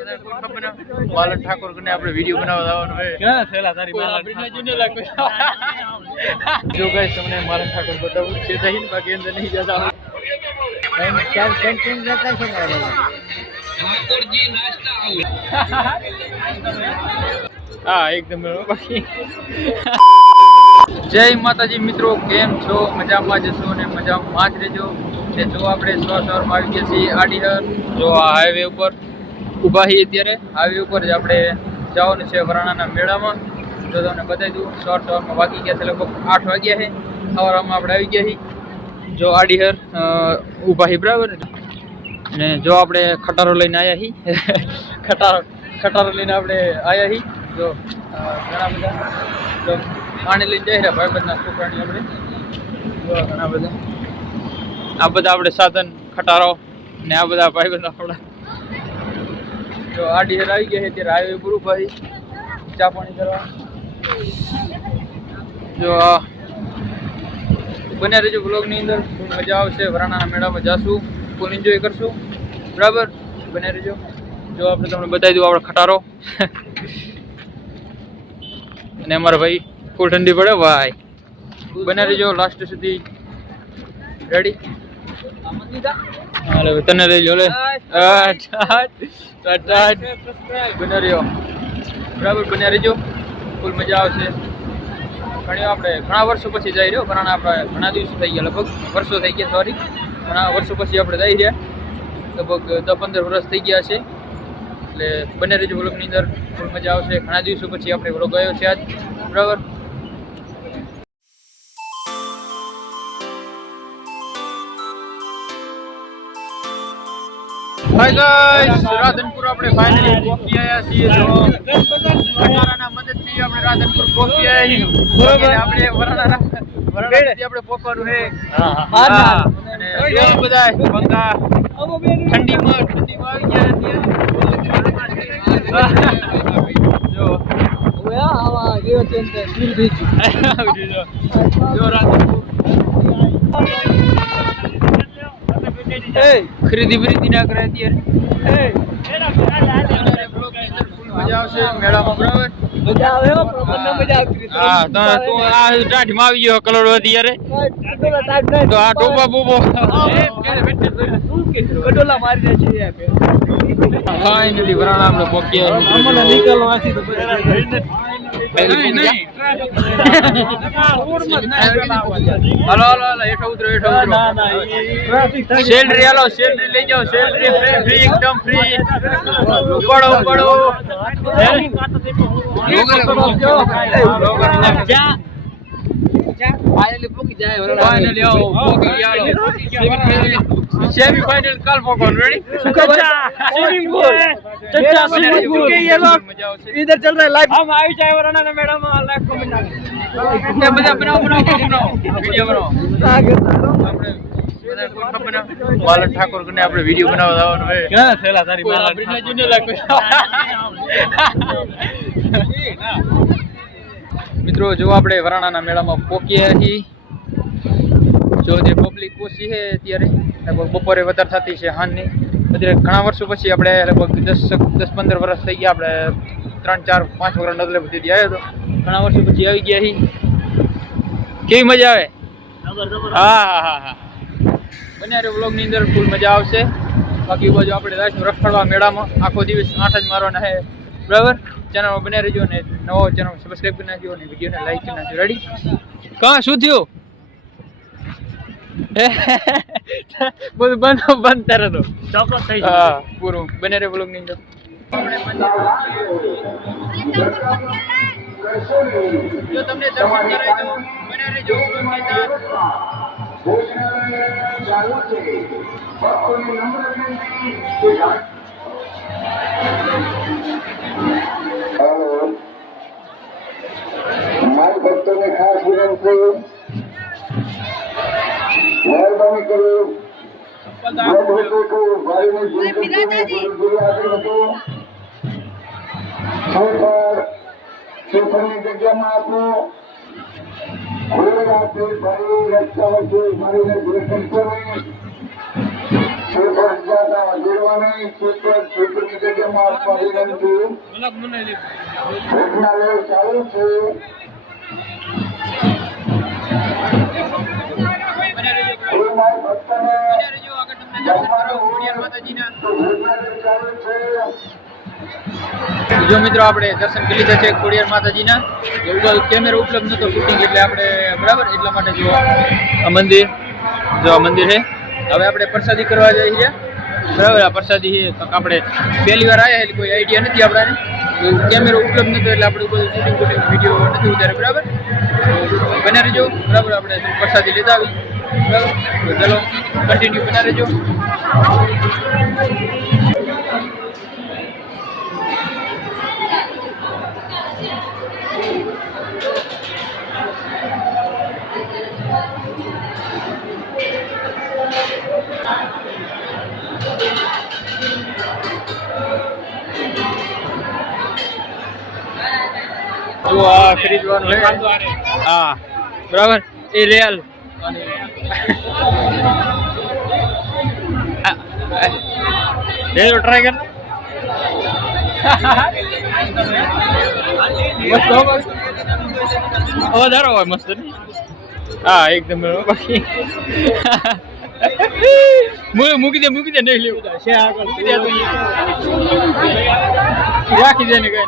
માલન ઠાકોર ને આપણે વિડીયો બનાવવા આવવાનું હોય ક્યાં થેલા તારી માલન જો ગાઈસ તમને માલન ઠાકોર બતાવું છે નહીં બાકી અંદર નહીં જતા ચાર કેન્ટીન જતા છે ને ઠાકોરજી નાસ્તા હા એકદમ બાકી જય માતાજી મિત્રો કેમ છો મજામાં જશો ને મજામાં જ રહેજો કે જો આપણે સવારમાં આવી ગયા છીએ આડીહર જો આ હાઈવે ઉપર ઊભા છીએ અત્યારે હાઈવે ઉપર જ આપણે જવાનું છે વરાણાના મેળામાં જો તમને બતાવી દઉં સવારમાં વાગી ગયા છે લગભગ 8 વાગ્યા છે સવારમાં આપણે આવી ગયા છીએ જો આડીહર ઊભા છીએ બરાબર ને જો આપણે ખટારો લઈને આવ્યા છીએ ખટારો લઈને આપણે આવ્યા છીએ જો ઘણા બધા જો પાણી લઈને જઈ રહ્યા ભાઈબંધના છોકરાની આપણે જો ઘણા બધા આ બધા આપણે સાધન ખટારો ને આ બધા ભાઈબંધ આપણા જો આડીહર આવી ગયા છે ત્યારે હાઈવે પૂરું ભાઈ ચા પાણી કરવા જો બને રહેજો બ્લોગની અંદર ખૂબ મજા આવશે વરાણાના મેળામાં જાશું ફૂલ એન્જોય કરશું બરાબર બને રહેજો જો આપણે તમને બતાવી દઉં આપણે ખટારો અને અમારા ભાઈ ફૂલ ઠંડી પડે ભાઈ બને રહેજો લાસ્ટ સુધી રેડી હાલે તને લઈ લો લે બને રહ્યો બરાબર બને રહેજો ફૂલ મજા આવશે ઘણા વર્ષો પછી જઈ રહ્યો કારણ આપણે ઘણા દિવસો થઈ ગયા લગભગ વર્ષો થઈ ગયા સોરી ઘણા વર્ષો પછી આપણે જઈ રહ્યા લગભગ 10-15 વર્ષ થઈ ગયા છે એટલે બને રહેજો વ્લોગની અંદર ફૂલ મજા આવશે ઘણા દિવસો પછી આપણે વ્લોગ આવ્યો છે આજ બરાબર હાય ગાઈસ રાધનપુર આપણે ફાઇનલી પહોંચી આવ્યા છીએ જો ખટારાના મદદથી આપણે રાધનપુર પહોંચી આવ્યા છીએ બરાબર આપણે વરાણાથી આપણે પહોંચવાનું છે હા અને કેવા બધા બંગા ઠંડીમાં આવી ગયા જો આવા ગયો છે ફીલ બીચ જો રાધનપુર ખરીદી ના કરે અત્યારે મજા આવશે મેળામાં બરાબર મજા આવે હા તું આ ટાઢમાં આવી ગયો કલર વધી યારે તો આ ટોપા બોબો કડોલા મારી દે છે ફાઇનલી વરાણા આપણે પહોંચ્યા આમાં નીકળવાથી તો હાલો હેઠો ઉતરો સેલરી હાલો સેલરી લઈ જાઓ સેલરી ફ્રી એકદમ ફ્રી ઉપાડો ફાઇનલી પોકી જાય ફાઇનલી આવો પોકી ગયા सेमी फाइनल कल पकड़ रेडी स्विमिंग पूल चचा स्विमिंग पूल के ये लोग इधर चल रहा है लाइव हम आई जाए वरना ना मैडम लाइव कमेंट ये मजा बनाओ वीडियो बनाओ આપણે માલન ઠાકોર ને આપણે વિડિયો બનાવવા આવવાનું હોય ક્યાં થેલા તારી માલન જુને લાગે મિત્રો જો આપણે વરાણાના મેળામાં પહોંચ્યા છીએ જો જે પબ્લિક ઓછી છે ત્યારે લગભગ બપોરે વધારે થતી છે હાનની અત્યારે ઘણા વર્ષો પછી આપણે લગભગ 10-15 વર્ષ થઈ ગયા આપણે 3-4-5 વર્ષ નદલે બધી આવ્યો હતો ઘણા વર્ષો પછી આવી ગયા છીએ કેવી મજા આવે હા બને રે વ્લોગની અંદર ફૂલ મજા આવશે બાકી બાજુ આપણે જઈશું રખડવા મેળામાં આખો દિવસ 8 જ મારવાના છે બરાબર ચેનલમાં બને રહેજો ને નવો ચેનલ સબસ્ક્રાઇબ કરી નાખજો અને વિડીયોને લાઈક કરી નાખજો રેડી કાં શું થયું બધું બંધ તારે તો ચોક્કસ થઈ હા પૂરું બને રે વ્લોગ ની અંદર જો તમને દર્શન કરાય તો બને રહેજો વ્લોગ ની અંદર મારી ભક્તોને ખાસ વિનંતી મહેરબાની કરી સુખની જગ્યામાં આપો રાત્રે ભાઈ રસ્તા વચ્ચે મારીને દર્શન કરી પેપર જાતા ગીરવાની ચૂંટણી જગ્યામાં આપવા વિનંતી. ભોજનાલય ચાલુ છે. ગુરુમાય ભક્તને ભોજનાલય ચાલુ છે. જો મિત્રો આપણે દર્શન કરી લીધા છે ખોડિયાર માતાજીના. કેમેરો ઉપલબ્ધ નતો શૂટિંગ એટલે આપણે બરાબર એટલા માટે જો આ મંદિર છે. હવે આપણે પ્રસાદી કરવા જઈએ છીએ બરાબર. આ પ્રસાદી છે આપણે પહેલી વાર આવ્યા એટલે કોઈ આઈડિયા નથી આપણાને. કેમેરો ઉપલબ્ધ નતો એટલે આપણે બધું શૂટિંગ વિડીયો નથી ઉતારે બરાબર. બના રહેજો બરાબર. આપણે પ્રસાદી લેતા આવી બરાબર. તો ચલો કન્ટિન્યુ બના રહેજો. જો આ ખરીદવાનું છે હા બરાબર. એ રેલ ટ્રાય કર મસ્ત વધારો હોય મસ્ત. હા એકદમ બાકી મૂકી દે નહીં લેવું રાખી દે ને કઈ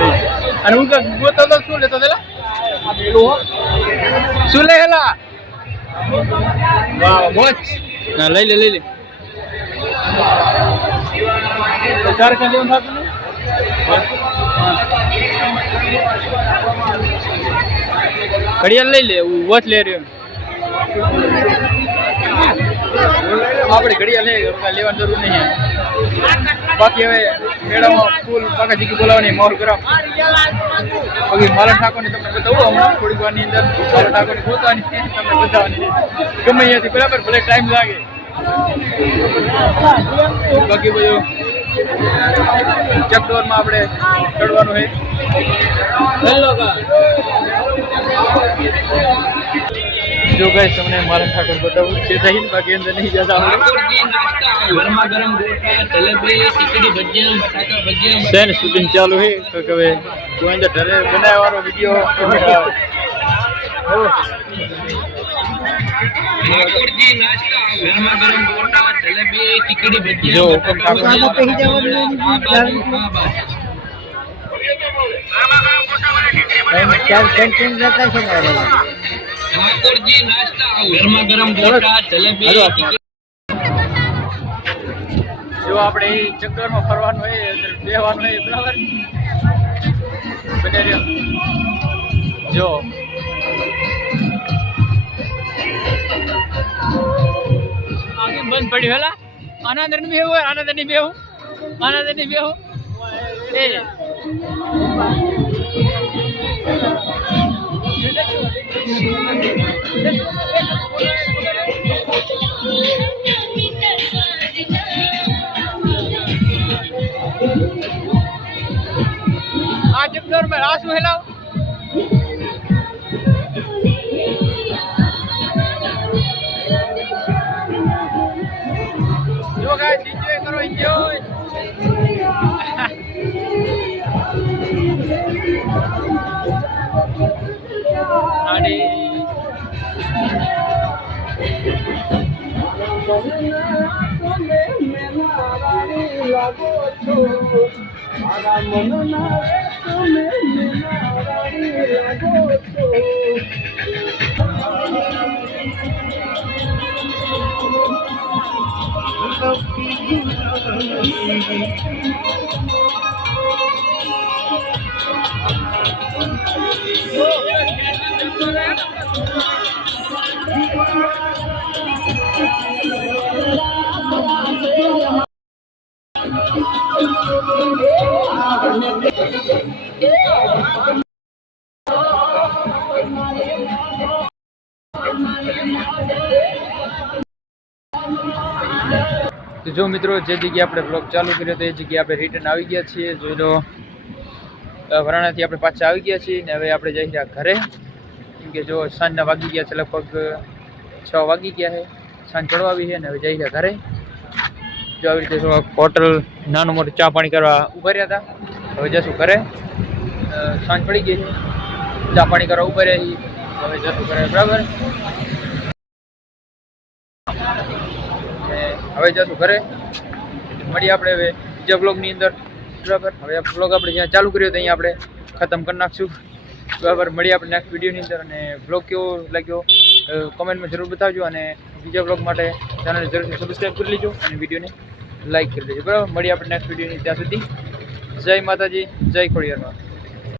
ના અને હું ગોતો તો શું લેતો પેલા શું લે હેલા વાહ મોચ લઈ લે તારે ક્યાં લેવું થતું ઘડિયાળ લઈ લે વોચ લે રહ્યો આપણે ઘડિયાળ લેવાની જરૂર નહીં. બાકી હવે મેળામાં ફૂલ પાકા ચીકી બોલાવવાની માહોલ ગરમ. બાકી માલણ ઠાકોરની તમને બતાવું હમણાં થોડીક વારની અંદર. માલણ ઠાકોરની પોતાની તમને બતાવવાની ગમે અહીંયાથી બરાબર ભલે ટાઈમ લાગે. બાકી બધું ચકડોરમાં આપણે ચડવાનું છે. જો ગાઈસ તમને માલણ ઠાકોર બતાવું છે નહીં બાકી અંદર નહીં જતા શેન શૂટિંગ ચાલુ છે તો હવે કોઈ અંદર ઘરે બનાવવાનો વિડીયો જો હુકમ कैंटीन रहता है ठाकुरजी नाश्ता गरमा गरम गोटा जलेबी જો આપણે એ ચક્કરમાં ફરવાનું હોય અંદર બેહવાનું હોય બરાબર બને રહ્યો. જો આગે બંધ પડ્યું હેલા આના અંદર નહીં બેહવું આના અંદર નહીં બેહવું એ આ ચક્કર में रास हेलाओ जो गाइस एंजॉय करो एंजॉय. आड़ी તો જો મિત્રો જે જગ્યાએ આપણે બ્લોગ ચાલુ કર્યો તો એ જગ્યાએ આપણે રિટર્ન આવી ગયા છીએ. જોઈ લો વરાણાથી આપણે પાછા આવી ગયા છીએ ને હવે આપણે જઈ રહ્યા ઘરે. કેમ કે જો સાંજના વાગી ગયા છે, લગભગ 6 વાગી ગયા છે, સાંજ ચડવા આવી છે ને હવે જઈ રહ્યા ઘરે. જો આવી રીતે થોડાક હોટલ નાનું મોટું ચા પાણી કરવા ઊભા રહ્યા હતા. હવે જશું ઘરે. સાંજ પડી ગઈ છે, ચા પાણી કરવા ઊભા રહ્યા છીએ. હવે જશું ઘરે, બરાબર. હવે જશું ઘરે. મળીએ આપણે હવે બીજા બ્લોગની અંદર, બરાબર. હવે આ બ્લોગ આપણે જ્યાં ચાલુ કર્યો તો અહીંયા આપણે ખતમ કરી નાખશું, બરાબર. મળીએ આપણે નેક્સ્ટ વિડીયોની અંદર. અને બ્લોગ કેવો લાગ્યો કોમેન્ટમાં જરૂર બતાવજો. અને બીજા બ્લોગ માટે ચેનલને જરૂરથી સબસ્ક્રાઈબ કરી લેજો અને વિડીયોને લાઈક કરી લેજો, બરાબર. મળીએ આપણે નેક્સ્ટ વિડીયોની. ત્યાં સુધી જય માતાજી, જય ખોડિયારમાં.